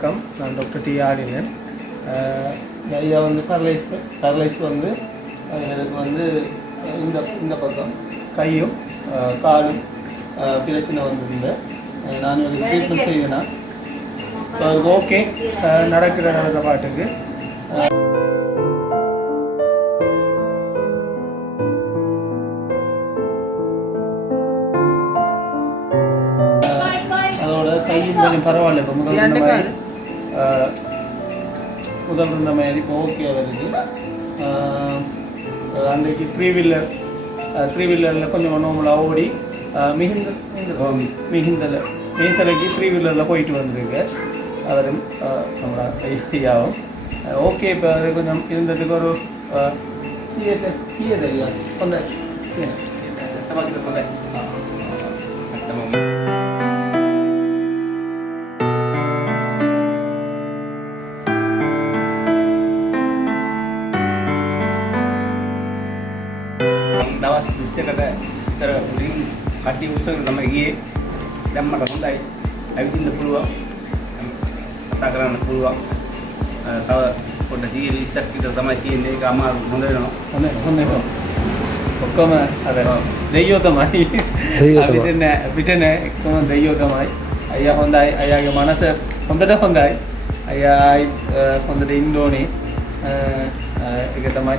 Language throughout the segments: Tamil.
வணக்கம், நான் டாக்டர் டி ஆடினன். ஐயா வந்து பேரலைஸ் வந்து எனக்கு வந்து இந்த பக்கம் கையும் காலும் பிரச்சனை வந்திருந்த நான் ஒரு ட்ரீட்மெண்ட் செய்வேனா ஓகே நடந்த பாட்டுக்கு அதோட கையும் கொஞ்சம் பரவாயில்ல. இப்போ முதல் இருந்த மாதிரி இப்போ ஓகே வருது. அன்றைக்கு த்ரீ வீலரில் கொஞ்சம் நார்மலாக ஓடி மிகுந்தலைக்கு த்ரீ வீலரில் போயிட்டு வந்திருக்கு. அவரும் நம்மளோட ஐயாவும் ஓகே. இப்போ அது கொஞ்சம் இருந்ததுக்கு ஒரு ஐயா சொந்த දවස් 20කට විතර උඩින් කටි උස්සගෙන තමයි ගියේ. දැන් මට හොඳයි. ඇවිදින්න පුළුවන්. කතා කරන්න පුළුවන්. තව පොඩ්ඩක් 120ක් විතර තමයි තියෙන්නේ. ඒක අමාරු හොඳ වෙනවා. හොඳ ඔක්කොම අර දෙයියෝ තමයි. අපිට නෑ එක්කම දෙයියෝ තමයි. අයියා හොඳයි. අයියාගේ මනස හොඳට හොඳයි. අයියායි හොඳට ඉන්න ඕනේ. ඒක තමයි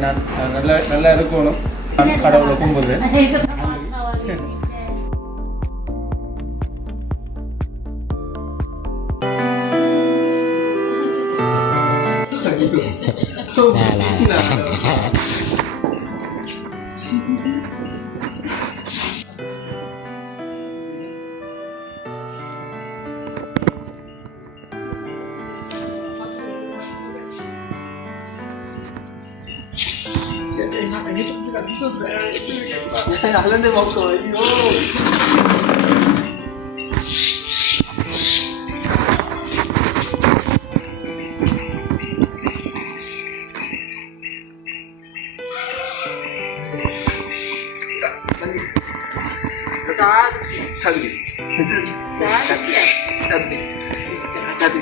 நல்லா இருக்கணும். கடவுளை கும்புது. Hablando moco, yo. Satu.